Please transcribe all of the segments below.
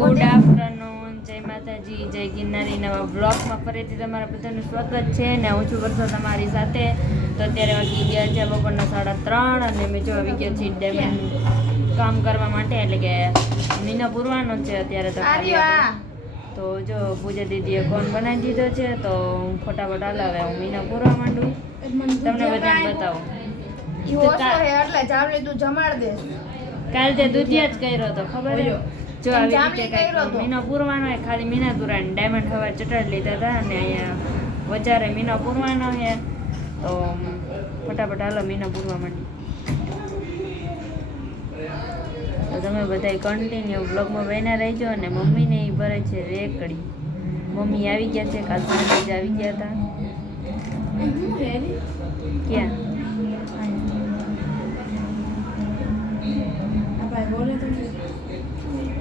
Good afternoon, જય માતાજી, જય ગિરનારી. નવા બ્લોગમાં ફરીથી તમારા બધાનું સ્વાગત છે ને હું છું વર્ષો તમારી સાથે. તો અત્યારે વાગી ગયા છે બપોરના 3:30 અને મેં જો આવી ગયા છીએ ડેમેન કામ કરવા માટે, એટલે કે મહિનો પૂરવાનો છે અત્યારે. તો જો પૂજા દીદીએ કોન બનાવી દીધો છે, તો હું ફટાફટ હલાવે હું મહિના પૂરવા માંડું, તમને બધાને બતાવું. કાલ તે દૂધિયા જ કર્યો હતો, ખબર છે? જો આવી રીતે કંઈક મીનો પૂરવાનો હોય, ખાલી મીના પૂરાને ડાયમંડ હવા ચટાડી લીધા હતા અને અહીંયા વધારે મીનો પૂરવાનો છે. તો ફટાફટ હાલો મીનો પૂરવા માંડી. તો તમે બધા કન્ટિન્યુ બ્લોગમાં બન્યા રહેજો. અને મમ્મીને એ ભરે છે રેકડી. મમ્મી આવી ગયા છે, કાલ સાંજે જ આવી ગયા હતા. ક્યાં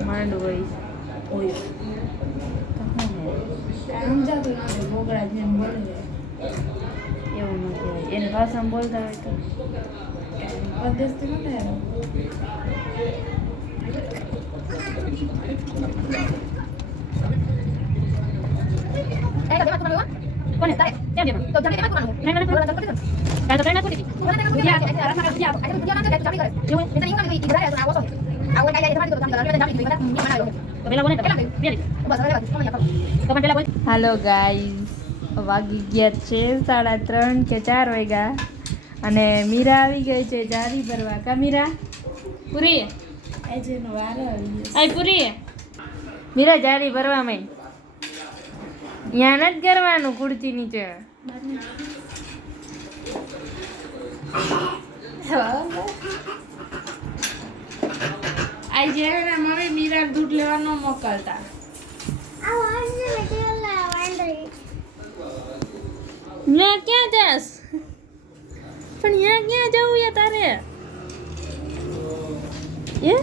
માંડવું હોય એવું નથી, એની ભાષામાં બોલતા હોય તો કોને તારે કેમ દેવાનું તો જમી દેવાનું નહીં મને બોલવા નથી કાઈ તો કઈ ના કોટી મને તો આ હાલો ગાઈસ, વાગી ગયા છે 3:30 કે 4 વાગ્યા અને મીરા આવી ગઈ છે જારી ભરવા. કા મીરા પૂરી આજનો વારો આવી ગયો. આય પૂરી મીરા જારી ભરવા માં ત્યાં નથી કરવાનું, ખુરચી નીચે. આજે મમ્મી મીરા દૂધ લેવાનો મોકલતા. ત્યાં ક્યાં જાસ? પણ ત્યાં ક્યાં જવું યા તારે? એ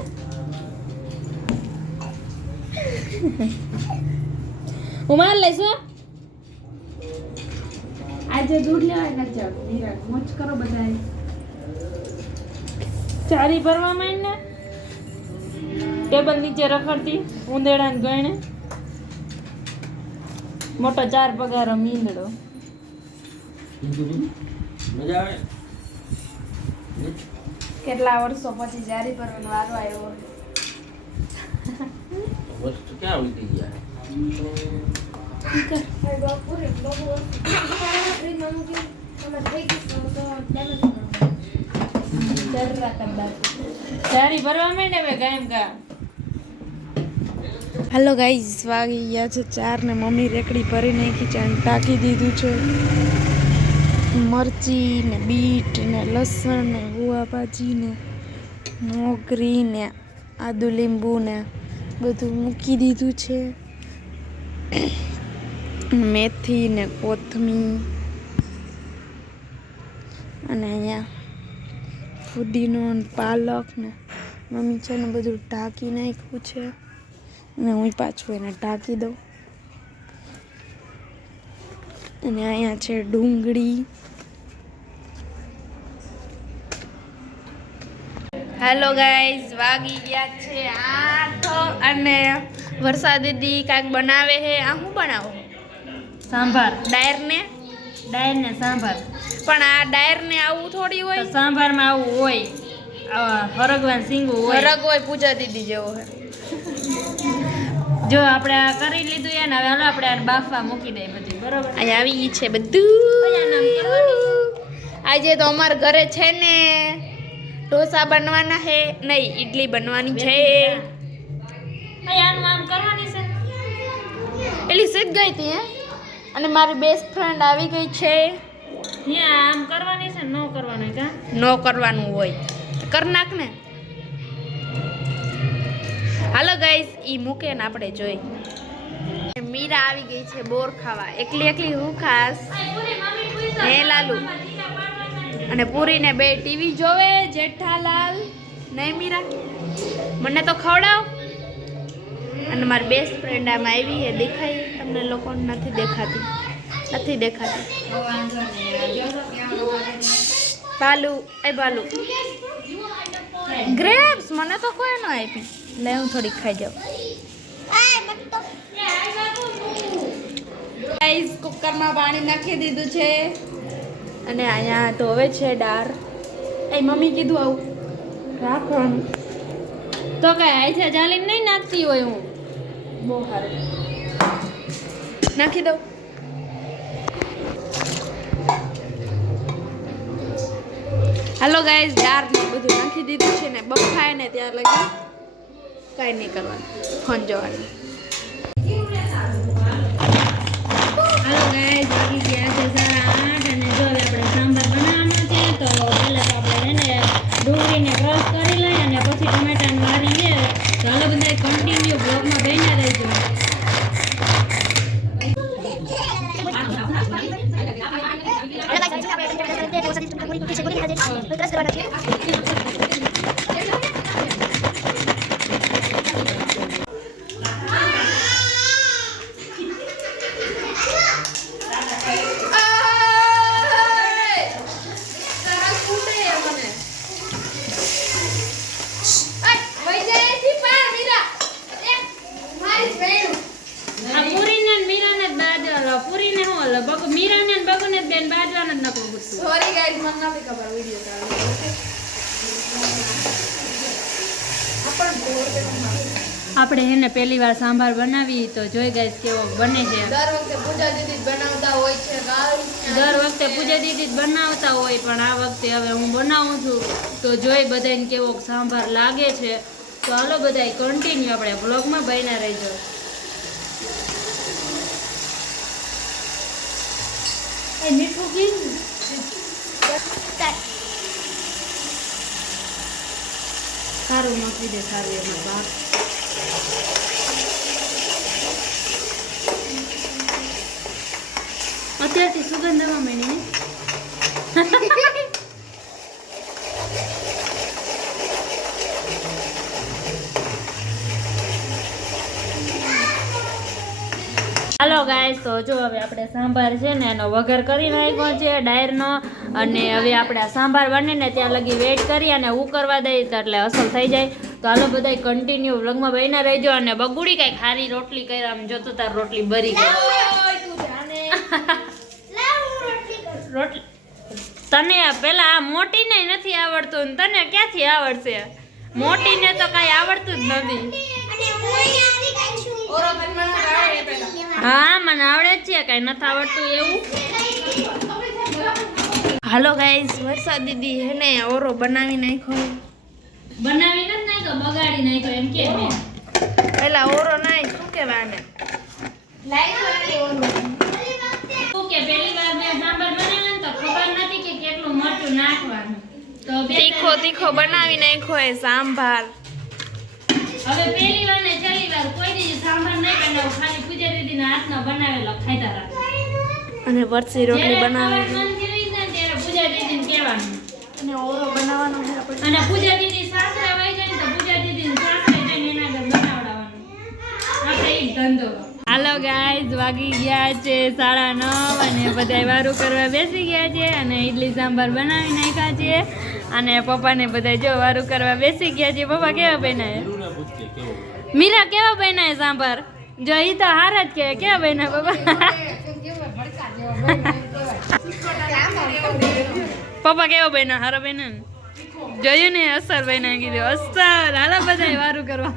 હું માર લઈશું. આજે દૂધ લેવા નથી જવું. મીરા મોજ કરો બધા. ચારી ભરવા માંડ ને ટેબલ નીચે રખડતી ઉંદેડા ને ગણે મોટો 4 પગારો મીંદડો. મજા આવે. કેટલા વર્ષો પછી જારી ભરવાનો વારો આવ્યો. વસ્તુ ક્યાં ઉલટી ગયા? ચારી ભરવા માંડ હવે ગાયમ ગા. હેલો ગાઈઝ, વાગી ગયા છે 4 ને મમ્મી રેકડી ભરી નાખી છે અને ટાંકી દીધું છે. મરચી ને બીટ ને લસણ ને હુવા ભાજી ને મોગરી ને આદુ લીંબુ ને બધું મૂકી દીધું છે. મેથી ને કોથમીર અને અહીંયા ફુદીનો ને પાલક ને મમ્મી છે ને બધું ઢાંકી નાખ્યું છે ને હું પાછું એને ઢાંકી દઉં. અને અહીંયા છે ડુંગળી. હેલો ગાઈઝ, વાગી ગયા છે 8 અને વર્ષા દીદી કાંઈક બનાવે છે. આ શું બનાવો? સાંભાર. ડાયર ને સાંભાર. પણ આ ડાયર ને આવું થોડી હોય. તો સાંભારમાં આવું હોય, હરગવાન સિંગું હોય. હરગ હોય પૂજા દીદી જેવો છે. જો આપણે આ કરી લીધું યાર, હવે હાલો આપણે આ બાફવા મૂકી દઈએ બધું. બરોબર, અહીંયા આવી ગઈ છે બધું. આજે તો અમારા ઘરે છે ને ઢોસા બનવાના છે, નહીં ઈડલી બનવાની છે. આનું આમ કરવાની છે. એટલી સીધ ગઈ હતી હે. અને મારી બેસ્ટ ફ્રેન્ડ આવી ગઈ છે. ત્યાં આમ કરવાની છે, નો કરવાનું કા? નો કરવાનું હોય કર નાખ ને. હાલો ગાઈસ, ઈ મૂકે ને આપણે જોઈ. મીરા આવી ગઈ છે બોર ખાવા. એકલી હું ખાસ હે લાલુ અને પૂરી ને બે ટીવી જોવે. જેઠાલાલ નહીં મીરા, મને તો ખવડાવ. અને મારી બેસ્ટ ફ્રેન્ડ આમ આવી છે. દેખાય તમને લોકોને? નથી દેખાતી. ભાલુ એ ભાલુ ગ્રેપ્સ મને તો કોઈ ન આપી. લે હું થોડીક ખાઈ જાઉં. ગાઈસ કુકરમાં પાણી નાખી દીધું છે અને અહીંયા ધોવે છે દાળ. એ મમ્મી કીધું આવું રાખવાનું તો કઈ આઈથા ચાલીને નહીં નાખતી હોય હું. બહુ સારું નાખી દઉં. હાલો ગાઈસ દાળ ને બધું નાખી દીધું છે ને બફાય ને ત્યાર લગી કઈ નહીં કરવાનું ફોન જોવાનું. હાલો ગાઈસ વાગી ગયા છે 8:30 અને જો હવે આપણે સાંભાર બનાવવાનો છે. તો પહેલા તો આપણે એને ડુંગળીને ક્રશ કરી લઈએ અને પછી ટમેટાને વારી લઈએ. તો હાલો બધા કન્ટિન્યુ બ્લોગમાં બન્યા રહેજો. આ પૂરીને ને મીરાને જ બાજવા પૂરીને હું ઓલો બગુ મીરાને ને બગુને જ બેન બાજવાના જ નકરું બધું. સોરી ગાઈસ મને નથી ખબર વિડિયો ચાલુ આપણે એને પહેલી વાર સાંભાર બનાવી તો જોઈ ગાઈસ કેવો બને છે. દર વખતે પૂજા દીદી બનાવતા હોય છે દર વખતે પૂજા દીદી જ બનાવતા હોય પણ આ વખતે હવે હું બનાવું છું તો જોઈ બધાને કેવો સાંભાર લાગે છે. તો હાલો બધાય કન્ટિન્યુ આપણે બ્લોગમાં બન્યા રહેજો. એ મીઠું કીધું સારું નાખી દે સારું એમાં ભાગ. અત્યારથી સુગંધ આવવા માંડી. હાલો ગાઈસ તો જો હવે આપણે સાંભાર છે ને એનો વઘાર કરી નાખ્યો છે ડાયરનો અને હવે આપણે આ સાંભાર બને ને ત્યાં લગી વેઇટ કરી અને ઉકળવા દઈએ તો એટલે અસલ થઈ જાય. તો હાલો બધાય કન્ટિન્યુ વ્લોગમાં બન્યા રહેજો. અને બગુડી કઈ ખારી રોટલી કરી આમ જોતો તાર રોટલી બરી ગઈ. રોટલી તને પેલા આ મોટીને નથી આવડતું ને તને ક્યાંથી આવડશે? મોટીને તો કઈ આવડતું જ નથી. હા મને આવડે જ છે કઈ નથી આવડતું એવું. હાલો ગાઈસ વરસાદ દીદી હે ને ઓરો બનાવી નાખ્યો. બનાવી નથી નાખ્યો બગાડી નાખ્યો એમ કે મેં. પેલા ઓરો નાઈ શું કહેવાય ને શું કે પહેલી વાર મેં સાંભાર બનાવ્યો ને તો ખબર નથી કે કેટલું મરચું નાખવાનું. તો તીખો તીખો બનાવી નાખ્યો એ સાંભાર. હવે પહેલી વાર ને છેલ્લી વાર કોઈ દી સાંભાર નહીં બનાવો ખાલી પૂજા દીદીના હાથનો બનાવેલો ખાઈતા રાખો. અને વરસી રોટલી બનાવે મન થયું ને ત્યારે પૂજા દીદીને કહેવાનું. અને ઓરો બનાવવાનો છે આપણે. અને પૂજા દીદી સાસરે વહી જાય ને તો પૂજા દીદીને સાસરે જઈને એના ઘર બનાવડાવવાનું. આપણે ઈ જ ધંધો. હાલો ગાઈઝ વાગી ગયા છે 9:30 અને બધાય વારું કરવા બેસી ગયા છે અને ઇડલી સાંભાર બનાવી નાખ્યા છે અને પપ્પાને બધા જો વારું કરવા બેસી ગયા છે. પપ્પા કેવા બનાવે? મીરા કેવા બનાવે સાંભાર? જો ઈ તો હાર જ કે કેવા બનાવે પપ્પા? પપ્પા કેવો બન્યો? હારો બન્યો ને? જોયું ને અસર બનાવી કીધું અસર. હાલો બધાય વારું કરવા.